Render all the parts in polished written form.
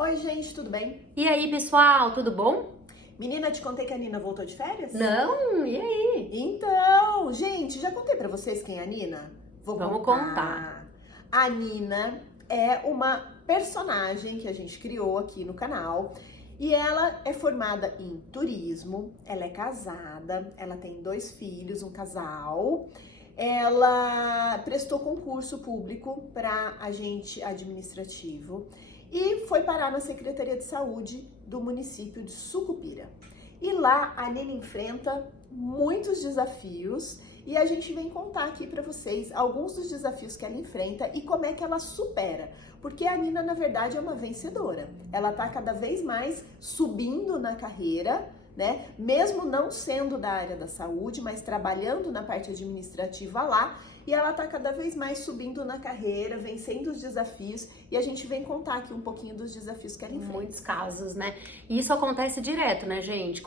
Oi, gente, tudo bem? E aí, pessoal, tudo bom? Menina, te contei que a Nina voltou de férias? Não, e aí? Então, gente, já contei pra vocês quem é a Nina? Vamos contar. A Nina é uma personagem que a gente criou aqui no canal e ela é formada em turismo, ela é casada, ela tem 2 filhos, um casal. Ela prestou concurso público para agente administrativo e foi parar na Secretaria de Saúde do município de Sucupira. E lá a Nina enfrenta muitos desafios e a gente vem contar aqui para vocês alguns dos desafios que ela enfrenta e como é que ela supera. Porque a Nina, na verdade, é uma vencedora. Ela tá cada vez mais subindo na carreira, né? Mesmo não sendo da área da saúde, mas trabalhando na parte administrativa lá, e ela tá cada vez mais subindo na carreira, vencendo os desafios, e a gente vem contar aqui um pouquinho dos desafios que ela enfrenta. Muitos casos, né? E isso acontece direto, né, gente,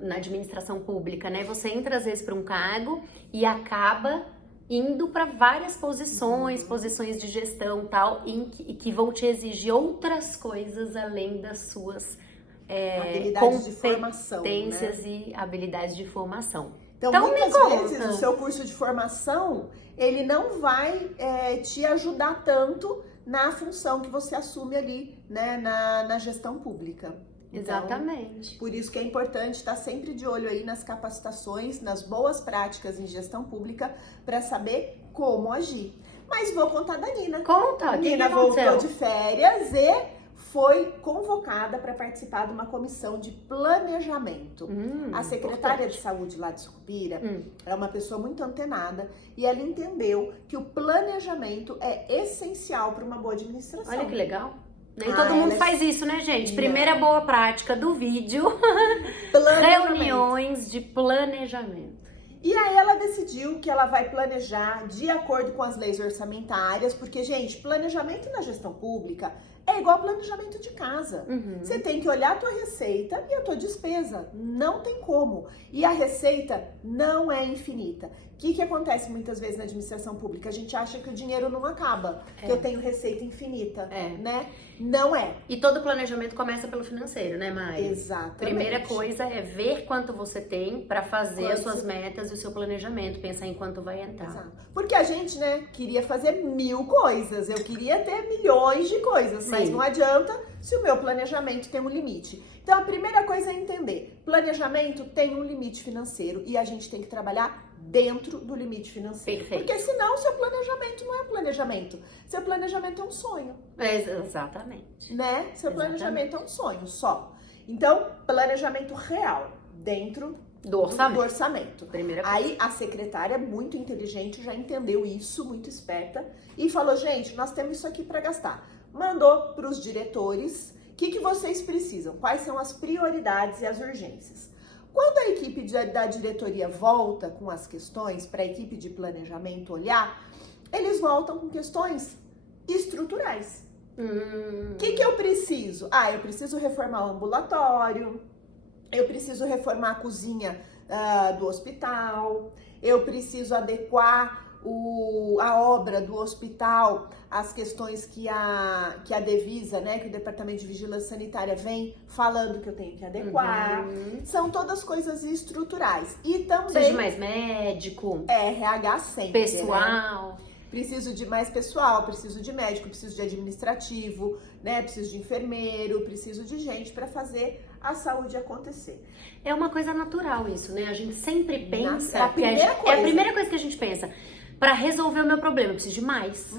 na administração pública, né? Você entra às vezes para um cargo e acaba indo para várias posições, posições de gestão tal, e que vão te exigir outras coisas além das suas habilidades de formação, competências, né? E habilidades de formação. Então muitas vezes o seu curso de formação, ele não vai te ajudar tanto na função que você assume ali, né, na gestão pública. Exatamente. Então, por isso que é importante estar sempre de olho aí nas capacitações, nas boas práticas em gestão pública, para saber como agir. Mas vou contar da Nina. Conta, A Nina voltou de férias e foi convocada para participar de uma comissão de planejamento. A secretária de saúde lá de Sucupira é uma pessoa muito antenada e ela entendeu que o planejamento é essencial para uma boa administração. Olha que legal. Nem todo mundo faz isso, né, gente? Primeira boa prática do vídeo, reuniões de planejamento. E aí ela decidiu que ela vai planejar de acordo com as leis orçamentárias, porque, gente, planejamento na gestão pública é igual planejamento de casa. Você tem que olhar a tua receita e a tua despesa. Não tem como. E a receita não é infinita. O que acontece muitas vezes na administração pública? A gente acha que o dinheiro não acaba, que eu tenho receita infinita, né? Não é. E todo planejamento começa pelo financeiro, né, Mari? Exatamente. Primeira coisa é ver quanto você tem para fazer as suas metas e o seu planejamento, pensar em quanto vai entrar. Exato. Porque a gente, né, queria fazer 1000 coisas, eu queria ter milhões de coisas, mas não adianta se o meu planejamento tem um limite. Então a primeira coisa é entender, planejamento tem um limite financeiro e a gente tem que trabalhar dentro do limite financeiro. Perfeito. Porque senão seu planejamento não é um planejamento, seu planejamento é um sonho. Exatamente. Né? Seu planejamento é um sonho só. Então, planejamento real dentro do orçamento. Primeira coisa. Aí a secretária, muito inteligente, já entendeu isso, muito esperta, e falou, gente, nós temos isso aqui para gastar. Mandou para os diretores, o que vocês precisam? Quais são as prioridades e as urgências? Quando a equipe da diretoria volta com as questões para a equipe de planejamento olhar, eles voltam com questões estruturais. O que eu preciso? Eu preciso reformar o ambulatório, eu preciso reformar a cozinha do hospital, eu preciso adequar a obra do hospital às questões que a Devisa, né, que o Departamento de Vigilância Sanitária vem falando que eu tenho que adequar. São todas coisas estruturais. E também... Precisa de mais médico. RH sempre, pessoal. Né? Preciso de mais pessoal, preciso de médico, preciso de administrativo, né? Preciso de enfermeiro, preciso de gente para fazer a saúde acontecer. É uma coisa natural isso, né? A gente sempre pensa... É a primeira coisa que a gente pensa. Para resolver o meu problema, eu preciso de mais.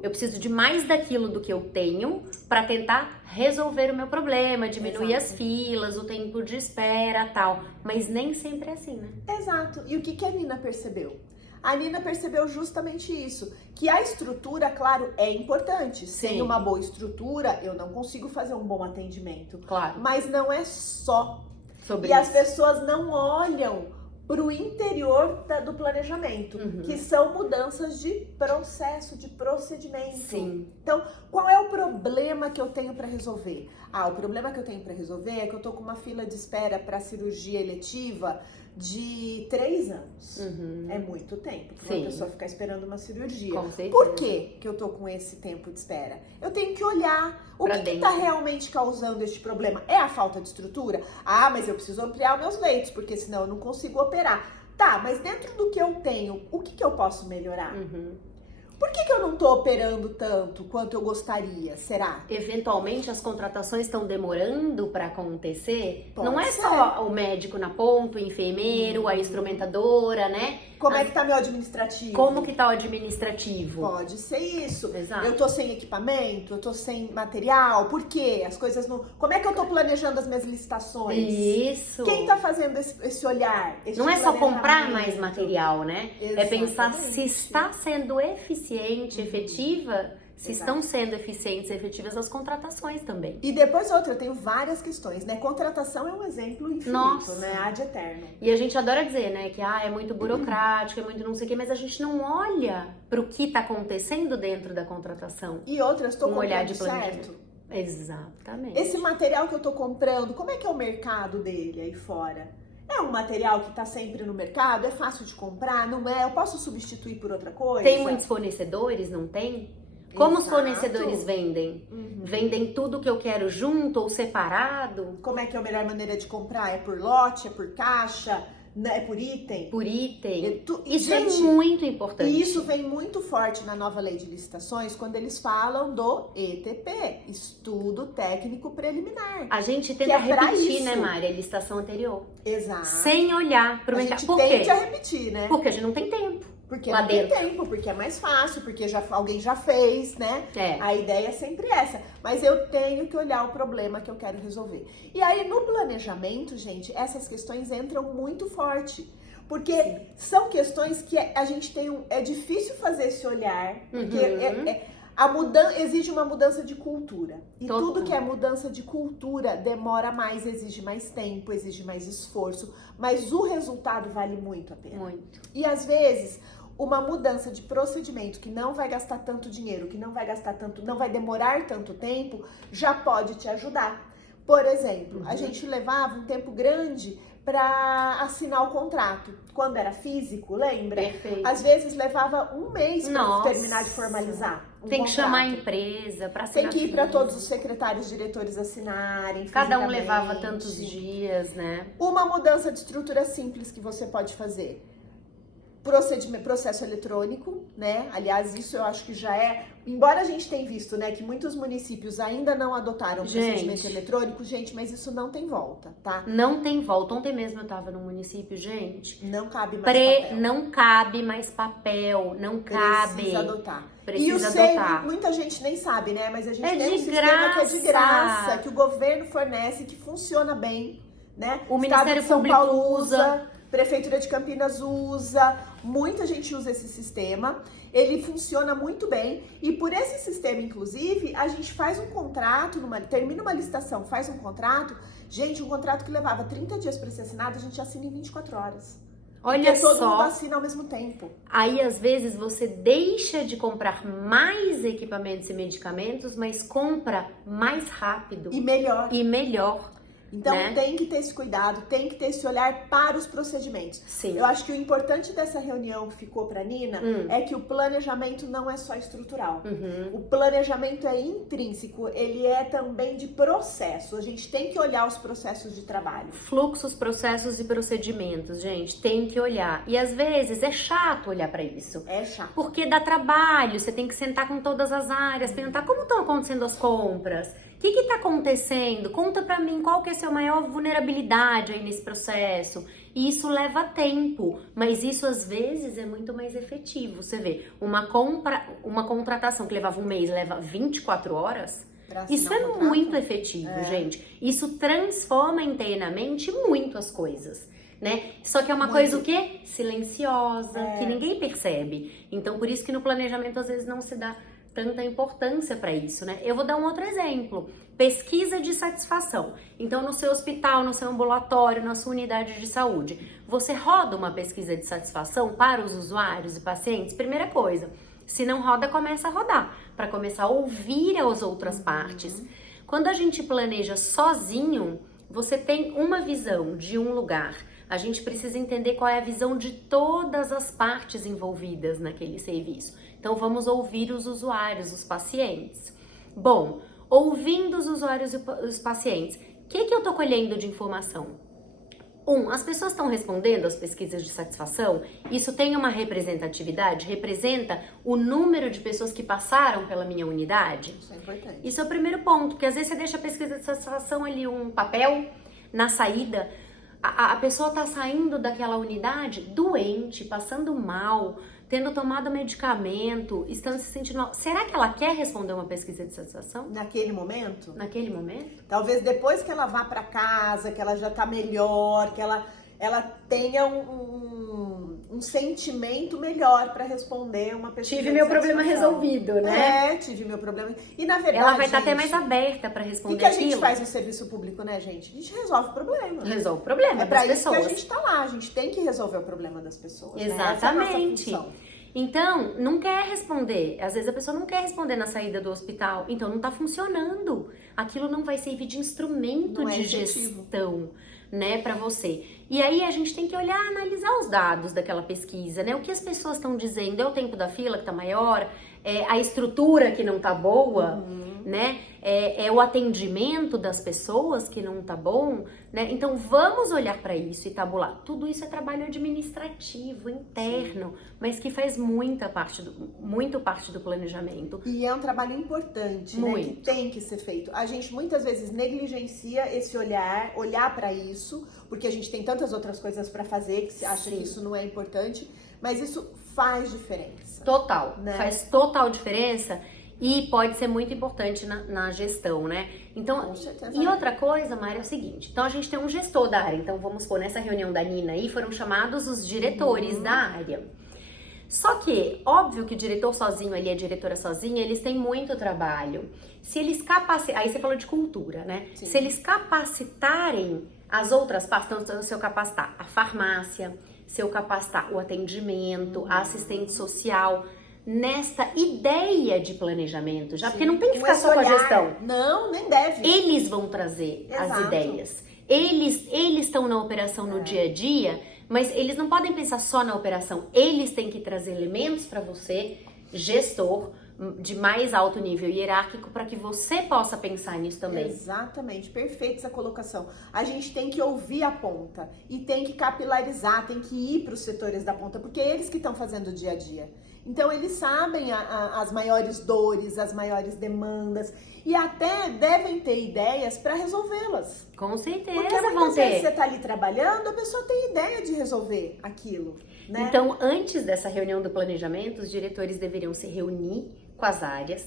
Eu preciso de mais daquilo do que eu tenho para tentar resolver o meu problema, diminuir as filas, o tempo de espera, tal. Mas nem sempre é assim, né? Exato. E o que a Nina percebeu? A Nina percebeu justamente isso, que a estrutura, claro, é importante. Sem uma boa estrutura, eu não consigo fazer um bom atendimento. Claro. Mas não é só sobre isso. As pessoas não olham para o interior do planejamento, que são mudanças de processo, de procedimento. Sim. Então, qual é o problema que eu tenho para resolver? O problema que eu tenho para resolver é que eu tô com uma fila de espera para cirurgia eletiva de 3 anos. Uhum. É muito tempo para Sim. uma pessoa ficar esperando uma cirurgia. Com certeza. Por que eu tô com esse tempo de espera? Eu tenho que olhar o Pra que dentro. tá realmente causando este problema. É a falta de estrutura? Ah, mas eu preciso ampliar os meus leitos, porque senão eu não consigo operar. Tá, mas dentro do que eu tenho, o que eu posso melhorar? Uhum. Por que eu não tô operando tanto quanto eu gostaria? Será? Eventualmente as contratações estão demorando para acontecer. Pode Não é ser. só o médico na ponta, o enfermeiro, a instrumentadora, né? Como é que tá meu administrativo? Como que tá o administrativo? Pode ser isso. Exato. Eu tô sem equipamento, eu tô sem material. Por quê? As coisas não... Como é que eu tô planejando as minhas licitações? Isso. Quem tá fazendo esse olhar? Esse Não é só comprar planejamento? mais material, né? É pensar se Exatamente. está sendo eficiente, efetiva, se Exato. estão sendo eficientes e efetivas as contratações também. E depois outra, eu tenho várias questões, né? Contratação é um exemplo infinito, Nossa. né? Ad eterno. E a gente adora dizer, né, que é muito burocrático, é muito não sei o quê, mas a gente não olha para o que está acontecendo dentro da contratação. E outras, estou Um comprando olhar de certo? planejamento. Exatamente. Esse material que eu tô comprando, como é que é o mercado dele aí fora? É um material que tá sempre no mercado? É fácil de comprar? Não é? Eu posso substituir por outra coisa? Tem muitos fornecedores, não tem? Como os Exato. fornecedores vendem? Uhum. Vendem tudo que eu quero junto ou separado? Como é que é a melhor maneira de comprar? É por lote? É por caixa? Né? É por item? Por item? Isso Gente, é muito importante. e isso vem muito forte na nova lei de licitações quando eles falam do ETP, Estudo Técnico Preliminar. A gente Que tenta é pra repetir, isso. né, Mari, a licitação anterior. Exato. Sem olhar para o A mercado. gente Por tende quê? a repetir, né? Porque a gente não tem tempo. Porque lá não tem dentro. tempo, porque é mais fácil, porque alguém já fez, né? É. A ideia é sempre essa. Mas eu tenho que olhar o problema que eu quero resolver. E aí, no planejamento, gente, essas questões entram muito forte. Porque são questões que a gente tem é difícil fazer esse olhar, porque exige uma mudança de cultura. E Total. tudo que é mudança de cultura demora mais, exige mais tempo, exige mais esforço, mas o resultado vale muito a pena. Muito. E às vezes, uma mudança de procedimento que não vai gastar tanto dinheiro, que não vai gastar tanto, não vai demorar tanto tempo, já pode te ajudar. Por exemplo, a gente levava um tempo grande para assinar o contrato. Quando era físico, lembra? Perfeito. Às vezes levava um mês para Nossa. terminar de formalizar. Tem que chamar a contrato. empresa para Tem assinar. que ir para físico. todos os secretários diretores assinarem. Cada um fisicamente. levava tantos dias, né? Uma mudança de estrutura simples que você pode fazer. Processo eletrônico, né? Aliás, isso eu acho que já é... Embora a gente tenha visto, né, que muitos municípios ainda não adotaram procedimento eletrônico, gente, mas isso não tem volta, tá? Não tem volta. Ontem mesmo eu tava no município, gente. Não cabe mais papel. Não cabe mais papel. Não cabe. Precisa adotar. Precisa E o SEI, adotar. muita gente nem sabe, né? Mas a gente É tem um de sistema que é de graça. graça, que o governo fornece, que funciona bem, né? O Estado Ministério de São Público Paulo usa. Prefeitura de Campinas usa, muita gente usa esse sistema, ele funciona muito bem e por esse sistema, inclusive, a gente faz um contrato, termina uma licitação, faz um contrato, gente, um contrato que levava 30 dias para ser assinado, a gente assina em 24 horas. Olha Porque todo mundo só. assina ao mesmo tempo. Aí, às vezes, você deixa de comprar mais equipamentos e medicamentos, mas compra mais rápido E melhor. e melhor. Então né? tem que ter esse cuidado, tem que ter esse olhar para os procedimentos. Sim. Eu acho que o importante dessa reunião que ficou para Nina é que o planejamento não é só estrutural. O planejamento é intrínseco, ele é também de processo. A gente tem que olhar os processos de trabalho. Fluxos, processos e procedimentos, gente, tem que olhar. E às vezes é chato olhar para isso. É chato. Porque dá trabalho, você tem que sentar com todas as áreas, perguntar como estão acontecendo as compras. O que está acontecendo? Conta pra mim qual que é a sua maior vulnerabilidade aí nesse processo. E isso leva tempo, mas isso às vezes é muito mais efetivo. Você vê, uma contratação que levava um mês, leva 24 horas. Isso é muito efetivo, gente. Isso transforma internamente muito as coisas, né? Só que é uma coisa o quê? Silenciosa, que ninguém percebe. Então, por isso que no planejamento às vezes não se dá tanta importância para isso, né? Eu vou dar um outro exemplo. Pesquisa de satisfação. Então, no seu hospital, no seu ambulatório, na sua unidade de saúde, você roda uma pesquisa de satisfação para os usuários e pacientes? Primeira coisa, se não roda, começa a rodar, para começar a ouvir as outras partes. Quando a gente planeja sozinho, você tem uma visão de um lugar, A gente precisa entender qual é a visão de todas as partes envolvidas naquele serviço. Então, vamos ouvir os usuários, os pacientes. Bom, ouvindo os usuários e os pacientes, o que eu estou colhendo de informação? As pessoas estão respondendo às pesquisas de satisfação? Isso tem uma representatividade? Representa o número de pessoas que passaram pela minha unidade? Isso é importante. Isso é o primeiro ponto, porque às vezes você deixa a pesquisa de satisfação ali, um papel na saída, a pessoa está saindo daquela unidade doente, passando mal, tendo tomado medicamento, estando se sentindo mal. Será que ela quer responder uma pesquisa de satisfação? Naquele momento? Naquele momento? Talvez depois que ela vá para casa, que ela já tá melhor, que ela tenha um sentimento melhor para responder uma pesquisa. Tive de meu problema satisfação. resolvido, né? Tive meu problema. E na verdade, Ela vai estar até gente, mais aberta para o responder que a gente aquilo. faz no serviço público, né, gente? A gente resolve o problema. Resolve o problema É das para isso pessoas. que a gente tá lá. A gente tem que resolver o problema das pessoas. Né? Exatamente. Essa é a nossa função. Então, não quer responder. Às vezes a pessoa não quer responder na saída do hospital. Então, não tá funcionando. Aquilo não vai servir de instrumento Não é de efetivo. gestão, né, para você. E aí a gente tem que olhar, analisar os dados daquela pesquisa, né? O que as pessoas estão dizendo? É o tempo da fila que tá maior? É a estrutura que não tá boa? Né? É o atendimento das pessoas que não tá bom, né? Então vamos olhar para isso e tabular. Tudo isso é trabalho administrativo, interno, mas que faz muito parte do planejamento. E é um trabalho importante, né? Que tem que ser feito. A gente muitas vezes negligencia esse olhar para isso, porque a gente tem tantas outras coisas para fazer que se acha que isso não é importante, mas isso faz diferença. Total, né? Faz total diferença. E pode ser muito importante na gestão, né? Então, Com certeza. e outra coisa, Mari, é o seguinte. Então, a gente tem um gestor da área. Então, vamos supor, nessa reunião da Nina aí, foram chamados os diretores da área. Só que, óbvio que o diretor sozinho ali, a diretora sozinha, eles têm muito trabalho. Se eles capacitarem... Aí você falou de cultura, né? Sim. Se eles capacitarem as outras partes, então, se eu capacitar a farmácia, se eu capacitar o atendimento, a assistente social... nesta ideia de planejamento, já, porque não tem que ficar só com a gestão. Não, nem deve. Eles vão trazer as ideias. Eles estão na operação no dia a dia, mas eles não podem pensar só na operação. Eles têm que trazer elementos para você, gestor, de mais alto nível hierárquico, para que você possa pensar nisso também. Exatamente, perfeita essa colocação. A gente tem que ouvir a ponta e tem que capilarizar, tem que ir para os setores da ponta, porque é eles que estão fazendo o dia a dia. Então eles sabem as maiores dores, as maiores demandas e até devem ter ideias para resolvê-las. Com certeza Porque vão muitas vezes ter. você está ali trabalhando, a pessoa tem ideia de resolver aquilo, né? Então, antes dessa reunião do planejamento, os diretores deveriam se reunir com as áreas,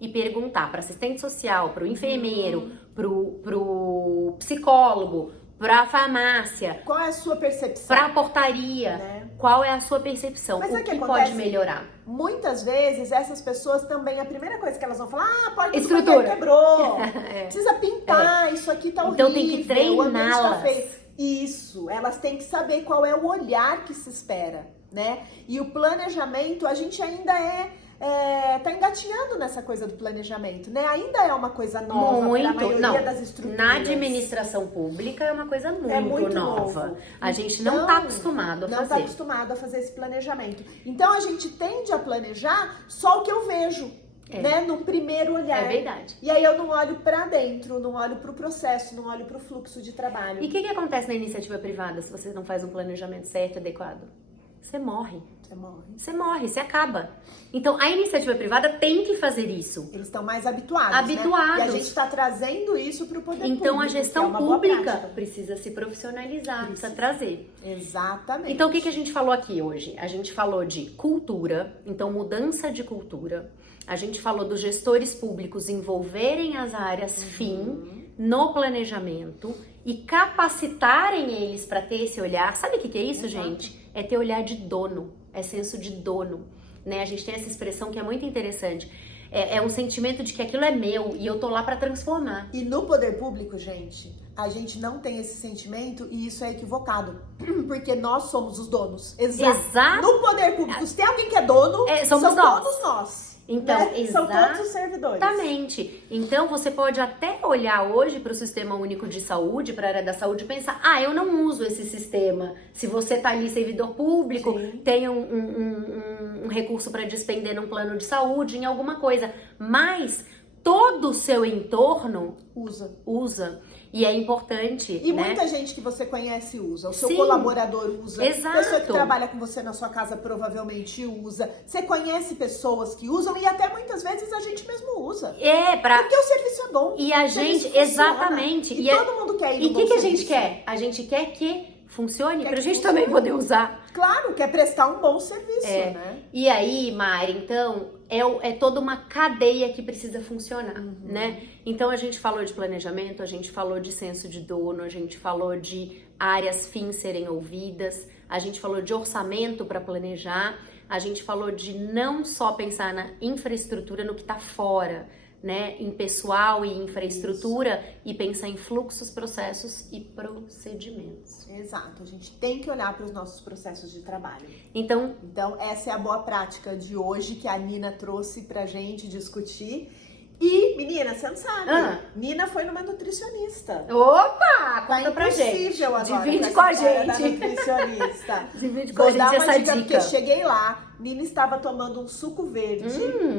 e perguntar para assistente social, para o enfermeiro, pro psicólogo, para a farmácia, Qual é a sua percepção? para a portaria, Né? qual é a sua percepção, Mas o sabe o que que pode acontece? melhorar. Muitas vezes essas pessoas também, a primeira coisa que elas vão falar, a porta do Estrutura. banheiro quebrou, É. precisa pintar, isso aqui tá horrível, Então tem que o ambiente tá treiná-las. feio. Isso, elas têm que saber qual é o olhar que se espera, né? E o planejamento, a gente ainda tá engatinhando nessa coisa do planejamento, né? Ainda é uma coisa nova para a maioria das estruturas. Na administração pública é uma coisa muito, nova. novo. A gente Então, não tá acostumado a Não fazer. está acostumado a fazer esse planejamento. Então a gente tende a planejar só o que eu vejo, né? No primeiro olhar. É verdade. E aí eu não olho para dentro, não olho para o processo, não olho para o fluxo de trabalho. E o que acontece na iniciativa privada se você não faz um planejamento certo e adequado? Você morre. Você morre, você acaba. Então, a iniciativa privada tem que fazer isso. Eles estão mais habituados, Habituados. Né? E a gente está trazendo isso para o poder público. Então, a que é gestão uma boa pública prática. precisa se profissionalizar, precisa trazer. Exatamente. Então, o que a gente falou aqui hoje? A gente falou de cultura, então mudança de cultura. A gente falou dos gestores públicos envolverem as áreas fim no planejamento e capacitarem eles para ter esse olhar. Sabe o que é isso, gente? É ter olhar de dono, é senso de dono, né? A gente tem essa expressão que é muito interessante. É um sentimento de que aquilo é meu e eu tô lá para transformar. E no poder público, gente, a gente não tem esse sentimento e isso é equivocado. Porque nós somos os donos. Exato. No poder público, se tem alguém que é dono, Somos são todos nós. Então, né? São todos os servidores. Exatamente. Então, você pode até olhar hoje para o Sistema Único de Saúde, para a área da saúde, e pensar, eu não uso esse sistema. Se você está ali, servidor público, Sim. tem um recurso para despender num plano de saúde, em alguma coisa. Mas todo o seu entorno usa. E é importante, E né? muita gente que você conhece usa. O seu Sim. colaborador usa. Exato. Pessoa que trabalha com você na sua casa provavelmente usa. Você conhece pessoas que usam e até muitas vezes a gente mesmo usa. Porque o serviço é bom. E a gente, exatamente. E todo mundo quer ir no E o que a gente serviço. quer? A gente quer que funcione Quer pra que gente funcione. também poder usar. Claro, quer prestar um bom serviço, né? E aí, Mari, então, é toda uma cadeia que precisa funcionar, né? Então, a gente falou de planejamento, a gente falou de senso de dono, a gente falou de áreas fins serem ouvidas, a gente falou de orçamento para planejar, a gente falou de não só pensar na infraestrutura, no que está fora, né, em pessoal e infraestrutura, e pensar em fluxos, processos e procedimentos. Exato, a gente tem que olhar para os nossos processos de trabalho. Então, essa é a boa prática de hoje que a Nina trouxe pra gente discutir. E, menina, você não sabe, Nina foi numa nutricionista. opa, conta pra impossível gente. Agora, Divide com a história da gente. nutricionista. Divide com a Vou gente dar uma essa dica, dica. porque cheguei lá, Nina estava tomando um suco verde,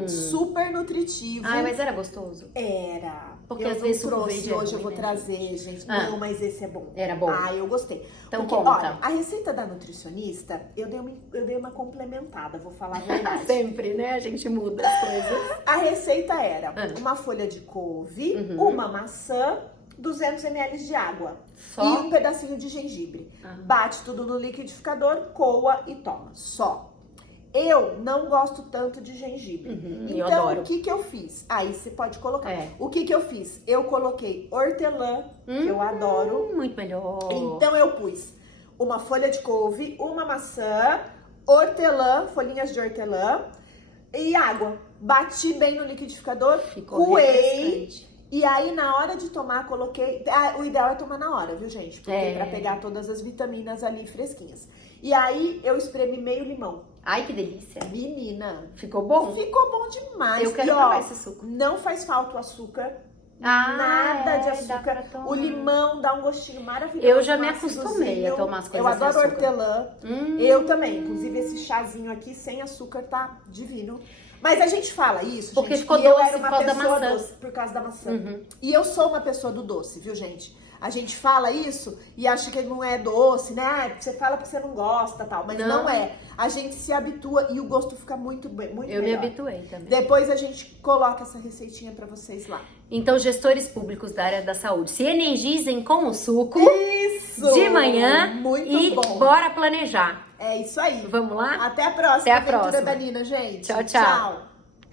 super nutritivo. Ai, mas era gostoso? Era. Porque eu às vezes suco trouxe, verde é hoje eu ruim, vou né, trazer, gente. Não, mas esse é bom. Era bom. Eu gostei. Então Porque, conta. olha, a receita da nutricionista, eu dei uma complementada, vou falar a verdade. Sempre, né? A gente muda as coisas. A receita era uma folha de couve, uma maçã, 200 ml de água Só? e um pedacinho de gengibre. Bate tudo no liquidificador, coa e toma. Só. Eu não gosto tanto de gengibre. eu Então, adoro. o que eu fiz? Aí você pode colocar. O que eu fiz? Eu coloquei hortelã, que eu adoro. Muito melhor. Então, eu pus uma folha de couve, uma maçã, hortelã, folhinhas de hortelã e água. Bati bem no liquidificador, Ficou coei. refrescante. E aí, na hora de tomar, coloquei... o ideal é tomar na hora, viu, gente? Porque pra pegar todas as vitaminas ali fresquinhas. E aí, eu espremi meio limão. Ai, que delícia. Menina, Ficou bom? ficou bom demais. Eu quero e, provar esse suco. Não faz falta o açúcar. Nada de dá pra açúcar. tomar. O limão dá um gostinho maravilhoso. Eu já me ácidozinho. acostumei a tomar as coisas Eu adoro sem açúcar. hortelã. Eu também. Inclusive, esse chazinho aqui sem açúcar tá divino. Mas a gente fala isso, Porque gente, ficou que eu doce era uma por causa da pessoa maçã. doce por causa da maçã. E eu sou uma pessoa do doce, viu, gente? A gente fala isso e acha que não é doce, né? Você fala porque você não gosta e tal, mas não é. A gente se habitua e o gosto fica muito melhor. Eu me habituei também. Depois a gente coloca essa receitinha pra vocês lá. Então, gestores públicos da área da saúde, se energizem com o suco Isso! de manhã Muito e bom. bora planejar. É isso aí. Até Até a próxima Até a aventura próxima. da Nina, gente. Tchau, tchau. Tchau.